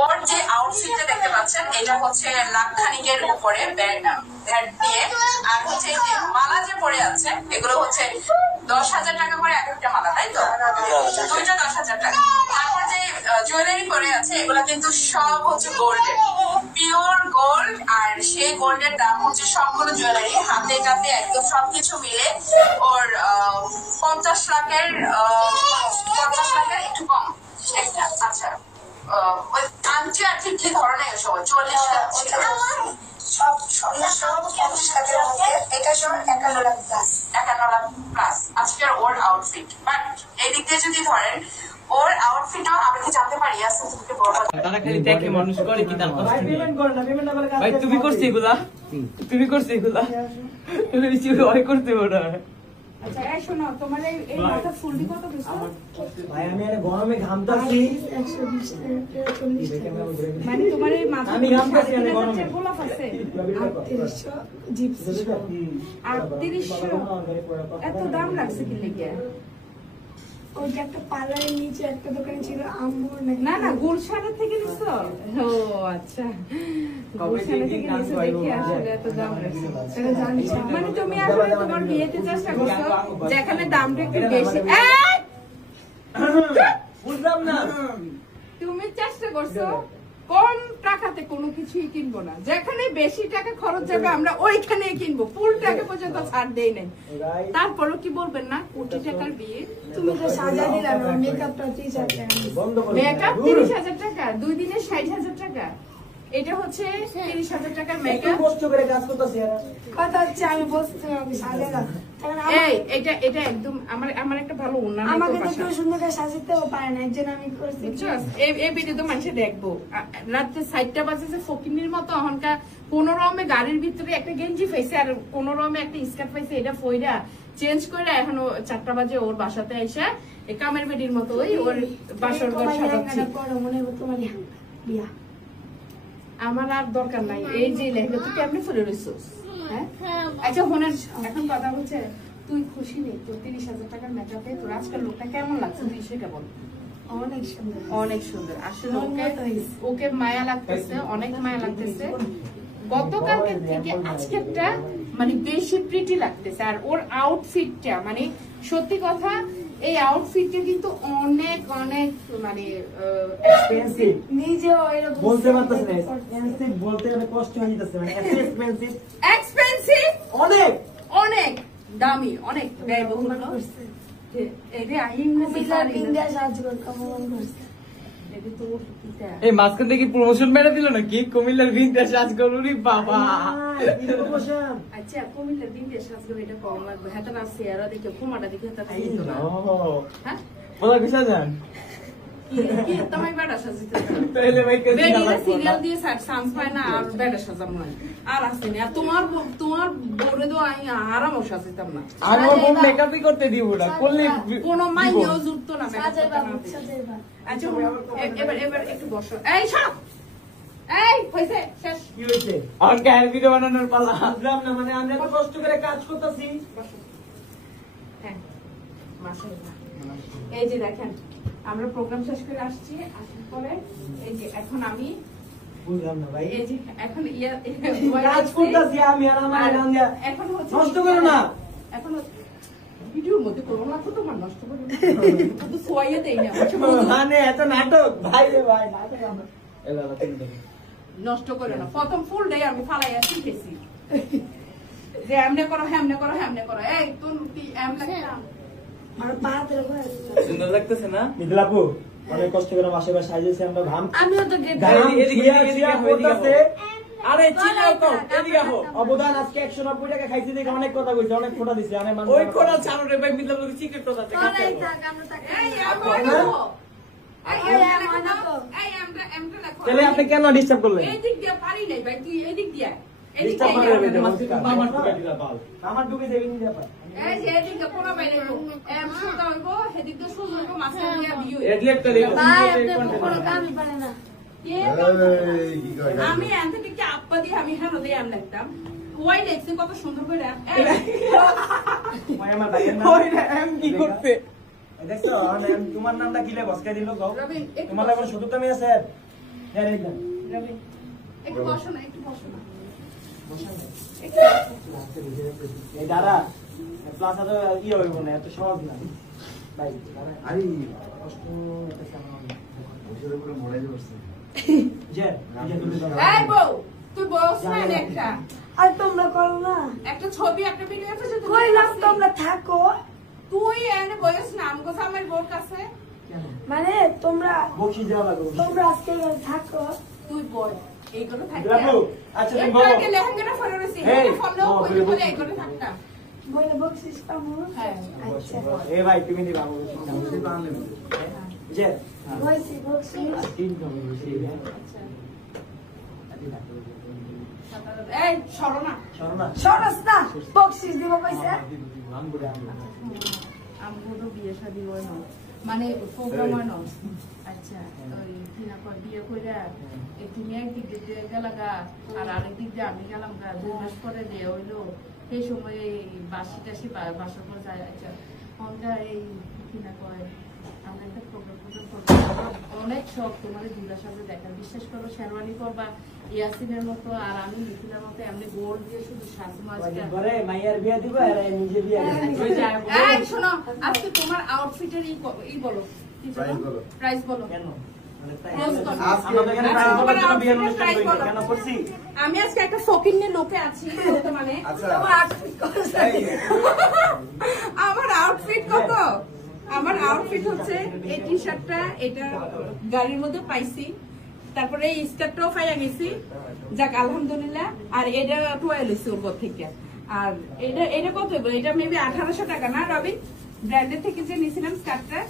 ওর যে আউটফিটটা দেখতে পাচ্ছেন এটা হচ্ছে লাখখানিকের উপরে ভ্যাট দিয়ে, আর হচ্ছে এই যে মালা যে পরে আছে এগুলো হচ্ছে 10,000 টাকা করে এক একটা মালা, তাই তো? দুইটা 10,000 টাকা। তারপর যে জুয়েলারি পরে আছে এগুলো কিন্তু সব হচ্ছে গোল্ডের, পিওর গোল্ড। আর সেই গোল্ডের দাম হচ্ছে সবগুলো জুয়েলারি হাতে টাতে একদম সবকিছু মিলে ওর 50 লাখের একটু কম একটা। আচ্ছা ওই আংটি আর কি ধরনের সব 40 লাখ সব 50 লাখের মধ্যে এটা সব 51 লাখ প্লাস আজকের ওর আউটফিট। বাট এদিক দিয়ে যদি ধরেন ওর আউটফিটও আমি কি জানতে পারি আসলে তুমি বড় তারা খালি দেখে মানুষ করে কি তার কষ্ট পেমেন্ট করে না, পেমেন্ট না করে ভাই তুমি করছিস এগুলা, তুমি করছিস এগুলা, তুমি বেশি ওই করতে পারো। আচ্ছা এই শোনো, তোমার এই মাথা ফুললি কত দিছো? ভাই আমি আরে গরমে ঘামতাছি 120 টাকা 40 টাকা। মানে তোমার এই মাথা আমি ঘামতাছি আরে গরমে। গোলাপ আছে 3800 জিপস 3800 এত দাম লাগছে কি লেগে? ওই যে একটা পার্লারের নিচে একটা দোকানে ছিল আম্বুর, না না গুলশানের থেকে নিছো? ও আচ্ছা গুলশানের থেকে নিছো দেখি আসলে এত দাম লাগছে এটা জানি। মানে তুমি আসলে তোমার বিয়েতে চেষ্টা করছো যেখানে দামটা একটু বেশি, বুঝলাম না, তুমি চেষ্টা করছো কম টাকাতে কোনো কিছুই কিনবো না, যেখানে বেশি টাকা খরচ যাবে আমরা ওইখানেই কিনবো, ফুল টাকা পর্যন্ত ছাড় দেই নাই। তারপরও কি বলবেন না কোটি টাকার বিয়ে, তুমি তো সাজা দিলা না, মেকআপটা 30,000 টাকা, মেকআপ 30,000 টাকা, 2 দিনে 60,000 টাকা, এটা হচ্ছে 30,000 টাকার মেকআপ। কষ্ট করে কাজ করতেছি কথা হচ্ছে আমি বলতে আমি সাজা না, এই এটা একদম আমার একটা ভালো উন্নয়ন, আমাকে তো কেউ সুন্দর করে সাজাতেও পারে না, এর জন্য আমি করছি। এই ভিডিও তো মানুষে দেখবো, রাতে 4টা বাজে ফকিনির মতো অহংকার কোন রকমে গাড়ির ভিতরে একটা গেঞ্জি পাইছে আর কোন রকমে একটা স্কার্ট পাইছে, এটা ফইরা চেঞ্জ করে এখন 4টা বাজে ওর বাসাতে এসে এই কামের বেডির মতো ওই ওর বাসর ঘর সাজাচ্ছি। বিয়া আমার আর দরকার নাই, এই যে লেহেঙ্গা তুই কেমনে ফুলে রইছিস? হ্যাঁ আচ্ছা হোনেন, এখন কথা হচ্ছে তুই খুশি নেই তোর 30,000 টাকার মেকআপে তোর আজকাল লোকটা কেমন লাগছে তুই সেটা বল। অনেক সুন্দর, অনেক সুন্দর, আসলে ওকে মায়া লাগতেছে, অনেক মায়া লাগতেছে, গতকালকে থেকে আজকেরটা মানে বেশি প্রিটি লাগতেছে। আর ওর আউটফিটটা মানে সত্যি কথা এই আউটফিটটা কিন্তু অনেক অনেক মানে এক্সপেন্সিভ, নিজেও এরকম বলতে পারতেছ না, এক্সপেন্সিভ বলতে অনেক কষ্ট হয়ে যাচ্ছে, মানে এক্সপেন্সিভ এক্সপেন্সিভ অনেক অনেক দামি, অনেক ব্যয়বহুল। এই মাঝখান থেকে প্রমোশন মেরে দিল নাকি কুমিল্লার বিন্দাস রাজগরুরি বাবা। আচ্ছা কুমিল্লার বিন্দাস রাজগরু এটা কম লাগবে, হাতে না চেহারা দেখে কুমাটা দেখে হাতে না। হ্যাঁ বলা কিসা জান কি তোমায় বেড়া সাজিতে তাহলে ভাই কেন বেডিরা সিরিয়াল দিয়ে সাজ পায় না আর বেড়া সাজাম না আর আসেনি। আর তোমার বড়ে তো আমি আরাম সাজিতাম না, আর ও মেকআপই করতে দিব না, করলে কোনো মাইও জুড়তো না সাজাইবা। আচ্ছা এবার একটু বসো, এই সব এই হইছে শেষ, কি হইছে আর গায়ের ভিডিও বানানোর পালা। বুঝলাম না, মানে আমরা তো কষ্ট করে কাজ করতেছি। হ্যাঁ মাশাআল্লাহ, এই যে দেখেন আমরা প্রোগ্রাম শেষ করে আসছি, আসার পরে এই যে এখন আমি বুঝলাম না ভাই, এই যে এখন কাজ করতেছি আমি আর আমার গাঙ্গা এখন হচ্ছে নষ্ট করো না, এখন ভিডিওর মধ্যে করো না তো তোমার নষ্ট করো না তো সোয়াইয়া দেই না মানে এত নাটক ভাই রে ভাই, নাটক আমরা এলা তুমি নষ্ট করো না। প্রথম ফুল ডে আমি ফালাইয়া শিখেছি যে এমনে করো হেমনে করো হেমনে করো, এই তুই কি এমনে আর বাদ রে ভাই সুন্দর লাগতেছে না মিদলাপু, অনেক কষ্ট করে মাসে মাসে সাজিয়েছি আমরা, ঘাম আমিও তো এদিকে করতেছে। আরে চিনাও তো এদিকে আসো, অবদান আজকে 190 টাকা খাইছি দেখে অনেক কথা কইছে, অনেক ফোটা দিছে, অনেক মানুষ ওই কোনা ছাড়ো রে ভাই, মিদলাপু সিক্রেট কথা আছে কাছে এই আমরা এমটা দেখো তাহলে আপনি কেন ডিস্টার্ব করলেন? এই দিক দিয়ে পারি নাই ভাই, তুই এই দিক দিয়ে ডিস্টার্ব করে দেবে আমার টুকা দিলা পাল, আমার টুকে দেবে নি ব্যাপার, এই যে এদিক দিয়ে কোনা বাইরে এম সুদা হইব, এদিক দিয়ে সুদা হইব, মাথা দিয়া দিও এডলেট তো দেখো ভাই আপনি কোনো কামই পারে না। আমি এনতে কি আপা দিয়ে আমি হেন দিয়ে এম লাগতাম, ওয়াই লেখছে কত সুন্দর করে ওই আমার ভাইয়ের নাম ওই এম কি করতে দেখছো, এম তোমার নামটা কি লে বসকে দিল গো, তোমার লাগো শুধু তুমি আছে হ্যাঁ একদম রবি একটু বসো না এই দাঁড়া প্লাসা তো ইয়ে হইব না এত সহজ না ভাই আরে কষ্ট এটা আমার বছরের পুরো মরে যাচ্ছে যে এই বউ তুই বস না একটা আর তোমরা করো না একটা ছবি একটা ভিডিও আছে তুই কইলাম তোমরা থাকো তুই এনে বয়স নাম কথা আমার বোর কাছে মানে তোমরা বকশিস দেওয়া লাগবে তোমরা আজকে থাকো তুই বল এইগুলো থাকতে বাবু আচ্ছা তুমি একটু বলো আগে লেহেঙ্গাটা পরে রয়েছি এই, ফলো ও, করে বলে এইগুলো থাকতাম বলে বকশিস পাবো হ্যাঁ আচ্ছা এ ভাই তুমি দিবা বুঝতে পারলে যে বলছি বকশিস তিন নম্বর বসে এই সরো না শর্মা সরস না বকশিস দিব পয়সা আমগুলো বিয়ে শাদী হয় না মানে প্রোগ্রাম হয় না আচ্ছা ওই কিনা কর বিয়ে কইরা তুমি একদিক দিয়ে গেলাগা আর আরেক দিক দিয়ে আমি গেলাম গা 2 মাস পরে দিয়ে হইলো সেই সময় এই বাসি টাসি বাসা করে যায় আচ্ছা আমরা এই কিনা কয় আমরা একটা প্রোগ্রাম অনেক শখ তোমার দুলার সাথে দেখা বিশ্বাস করো শেরওয়ানি করবা ইয়াসিনের মতো আর আমি মিথিলার মতো এমনি গোল দিয়ে শুধু শাশু মাছটা পরে মাইয়ার বিয়া দিব আর নিজে বিয়া এই শোনো আজকে তোমার আউটফিটের ই বলো প্রাইস বলো কেন মানে কেন করছি আমি আজকে একটা ফকিন্নে লোকে আছি বর্তমানে আমার আউটফিট কত আমার আউটফিট হচ্ছে এই টি শার্টটা এটা গাড়ির মধ্যে পাইছি তারপরে এই স্কার্টটাও পাইয়া গেছি যাক আলহামদুলিল্লাহ আর এটা টুয়েল হয়েছে ওর পর থেকে আর এটা কত এটা মেবি 1800 টাকা না রবি ব্র্যান্ডের থেকে যে নিয়েছিলাম স্কার্টটা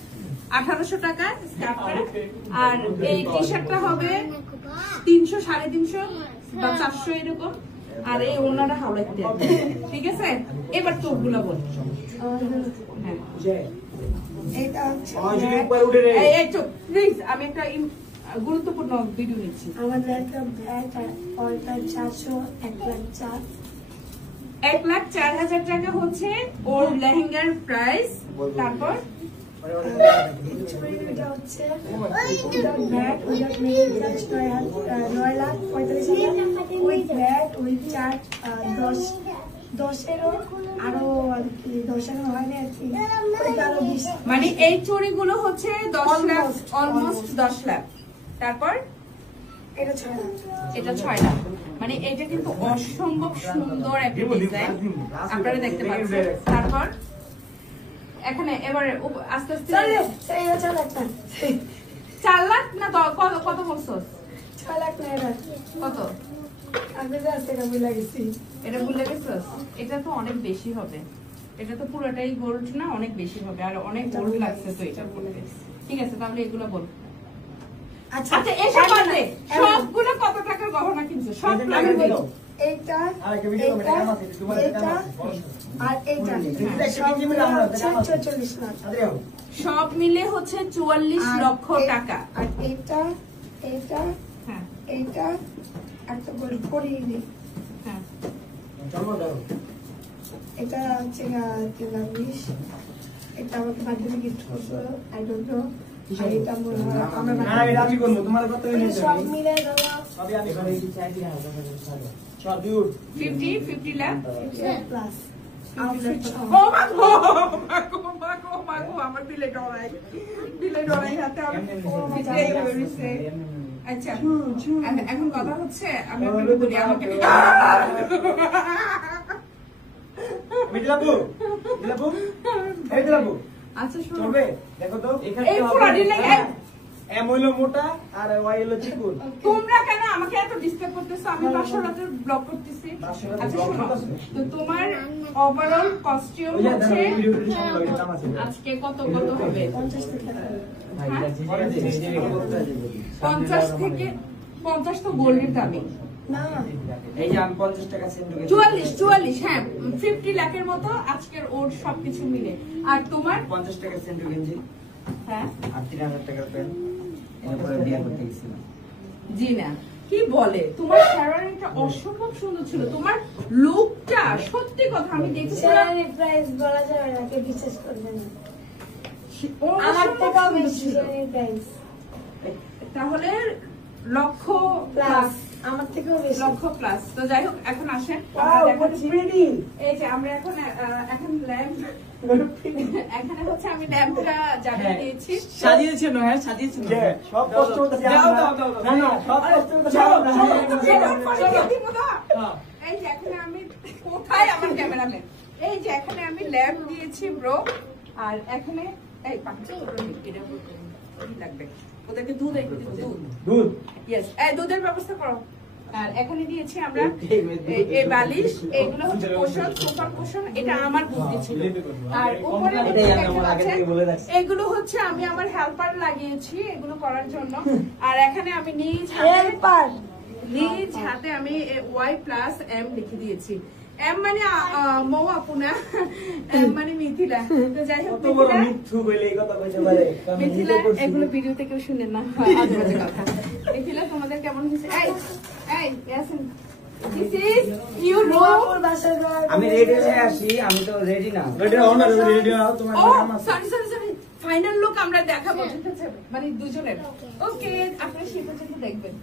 1800 টাকা স্কার্টটা আর এই টি শার্টটা হবে 300 350 বা 400 এরকম আর এই ওনারা হাওড়াইতে ঠিক আছে এবার তোরগুলো বল হ্যাঁ এটা হচ্ছে এই চুপ প্লিজ আমি একটা গুরুত্বপূর্ণ ভিডিও নিচ্ছি আমাদের একটা ব্যাগ আর অল্টার 400 1,04,000 1,04,000 টাকা হচ্ছে ওর লেহেঙ্গার প্রাইস তারপর এটা হচ্ছে bag without making charge 9,45,000 with bag with charge 10-এরও আরো আর কি 10-এরও হয়নি আর কি আরো 20 মানে এই চুড়িগুলো হচ্ছে 10 লাখ অলমোস্ট 10 লাখ তারপর এটা 6 লাখ এটা 6 লাখ মানে এটা কিন্তু অসম্ভব সুন্দর একটা ডিজাইন আপনারা দেখতে পাচ্ছেন তারপর এখানে এবারে আস্তে আস্তে সেই 4 লাখ না 4 লাখ না কত বলছো 6 লাখ না এটা কত আমি যা টাকা মিলা গেছি এটা ভুলে গেছো এটা তো অনেক বেশি হবে এটা তো পুরোটাই গোল্ড না অনেক বেশি হবে আর অনেক গোল্ড লাগছে তো এটা বলতে ঠিক আছে তাহলে এগুলো বল আচ্ছা আচ্ছা এসব বাদে সবগুলো কত টাকার গহনা কিনছো সব আমি বলো বলি এইটা আর এইটা সব মিলে হচ্ছে 44 লাখ সব মিলে হচ্ছে 44 লক্ষ টাকা আর এইটা এইটা হ্যাঁ এইটা একটা গোল পরিয়ে দিই হ্যাঁ এটা হচ্ছে 320 এটা আমাকে বার্থডে গিফট করছো আই ডোন্ট নো আর এটা মনে হয় আমরা না এটা আমি করব তোমার কত নিতে সব মিলে দাও সবই আমি করে চাই দিই সব বিউট 50 লাখ প্লাস আউটফিট ও মা গো আমার দিলে ডরাই হাতে আমি দিলে হইছে আচ্ছা এখন কথা হচ্ছে আমি আপনাকে বলি আমাকে মিটলাবু এই দিলাবু আচ্ছা শুনো চলবে দেখো তো এই পুরো ডিলে এম হইলো মোটা আর ওয়াই হইলো চিকুন তোমরা কেন আমাকে এত ডিস্টার্ব করতেছো আমি 500 রাতের ব্লগ করতেছি আচ্ছা শোনো তো তোমার ওভারঅল কস্টিউম হচ্ছে আজকে কত হবে 50 থেকে 50 তো গোল্ডের দামি না এই যে আমি 50 টাকা সেন্ড 44 হ্যাঁ 50 লাখের মতো আজকের ওর সবকিছু মিলে আর তোমার 50 টাকা সেন্ড গেঞ্জি হ্যাঁ আর 3000 টাকার পেন এরপরে বিয়ে করতে গেছিলাম জি না কি বলে তোমার শেরওয়ানিটা অসম্ভব সুন্দর ছিল তোমার লুকটা সত্যি কথা আমি দেখছি শেরওয়ানি প্রাইস বলা যাবে না কে বিশ্বাস করবে না আমার থেকে বেশি শেরওয়ানি প্রাইস তাহলে লক্ষ প্লাস, আমার থেকেও বেশি। লক্ষ প্লাস। তো যাই হোক, এখন আসেন Wow, what's pretty? এই যে আমরা এখন ল্যাম্প, এখানে হচ্ছে আমি ল্যাম্পটা জ্বালিয়ে দিয়েছি। সাজিয়েছে না? হ্যাঁ সাজিয়েছে না? সব কষ্ট করতেছে দাও, আমরা। দাও, দাও, দাও। না, না, সব কষ্ট করতেছে চলো, আমরা। চলো, এই যে এখানে আমি, কোথায় আমার ক্যামেরাম্যান? এই যে এখানে আমি ল্যাম্প দিয়েছি ব্রো, আর এখানে এই পাঁচটা এটা কি লাগবে? ওদেরকে দুধ একটু দিব, দুধ। ইয়েস, এই দুধের ব্যবস্থা করো। আর এখানে দিয়েছি আমরা এই বালিশ, এইগুলো হচ্ছে পোষণ, সুপার পোষণ, এটা আমার বুদ্ধি ছিল। আর উপরে দেখতে পাচ্ছেন, এগুলো হচ্ছে আমি আমার হেল্পার লাগিয়েছি এগুলো করার জন্য। আর এখানে আমি নিজ হাতে আমি Y+M লিখে দিয়েছি। এম মানে মৌ আপু না, এম মানে মিথিলা। তো যাই হোক, মিথিলা এগুলো ভিডিওতে কেউ শুনে না, আজে বাজে কথা। মিথিলা তোমাদের কেমন হয়েছে? এই Yasin, this is you know, আমি রেডি হয়ে আসি, আমি তো রেডি না। সরি ফাইনাল লুক আমরা দেখাবো, ঠিক আছে? মানে দুজনের। ওকে, আপনি সে পর্যন্ত দেখবেন।